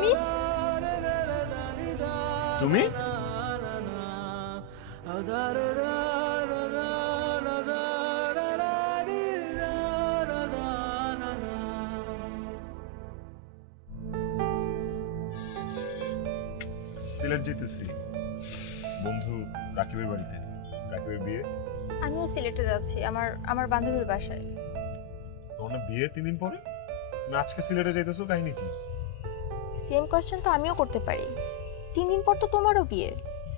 তুমি? তুমি সিলেট যেতেছি বন্ধু রাকিবের বাড়িতে। রাকিবের বিয়ে। আমিও সিলেটে যাচ্ছি আমার বান্ধবীর বাসায়। তোমার না বিয়ে 3 দিন পরে? তুমি আজকে সিলেটে যাইতেছো, কাহিনী কি? সেম কোয়েশ্চেন তো আমিও করতে পারি। 3 দিন পর তো তোমারও বিয়ে,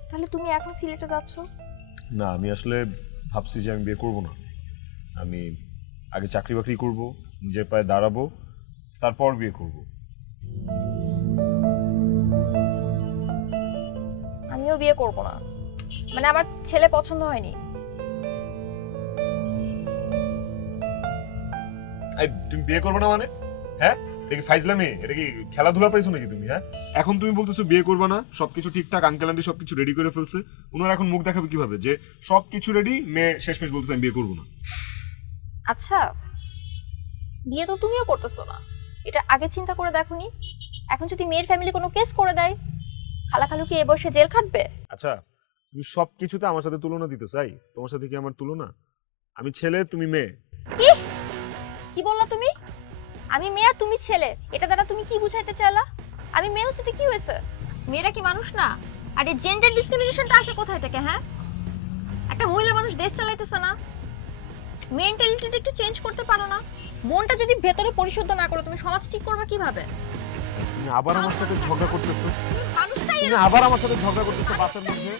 তাহলে তুমি এখন সিলেটে যাচ্ছ? না, আমি আসলে ভাবছি যে আমি বিয়ে করব না। আমি আগে চাকরি বাকরি করব, নিজের পায়ে দাঁড়াবো, তারপর বিয়ে করব। আমিও বিয়ে করব না, মানে আমার ছেলে পছন্দ হয়নি। এই তুমি বিয়ে করবে না মানে? হ্যাঁ, এটা কি ফাইজলামি? এটা কি খেলাধুলা পাইছো নাকি তুমি? হ্যাঁ, এখন তুমি বলতেছো বিয়ে করবে না, সবকিছু ঠিকঠাক, আঙ্কেল আন্টি সবকিছু রেডি করে ফেলছে, ওনারা এখন মুখ দেখাবে কিভাবে যে সবকিছু রেডি, মেয়ে শেষমেশ বলতেছে আমি বিয়ে করবো না? আচ্ছা, বিয়ে তো তুমিও করতেছো না, এটা আগে চিন্তা করে দেখোনি? এখন যদি মেয়ের ফ্যামিলি কোনো কেস করে দেয়, খালাখালু কি এ বয়সে জেল খাটবে? আচ্ছা, তুমি সবকিছুতে আমার সাথে তুলনা দিতে চাই? তোমার সাথে কি আমার তুলনা? আমি ছেলে, তুমি মেয়ে। কি কি বললা তুমি? আমি মেয়ে আর তুমি ছেলে, এটা দ্বারা তুমি কি বুঝাইতে চাইলা? আমি মেয়ে হচ্ছে কি হয়েছে? মেয়েরা কি মানুষ না? আর এই জেন্ডার ডিসক্রিমিনেশনটা আসে কোথায় থেকে? হ্যাঁ, একটা মহিলা মানুষ দেশ চালাইতেছে না, মেন্টালিটিটা একটু চেঞ্জ করতে পারো না? মনটা যদি ভেতরে পরিশুদ্ধ না করো, তুমি সমাজ ঠিক করবে কিভাবে? তুমি আবার আমার সাথে ঝগড়া করতেছো। মানুষটাই তুমি আবার আমার সাথে ঝগড়া করতেছো বাসের মধ্যে।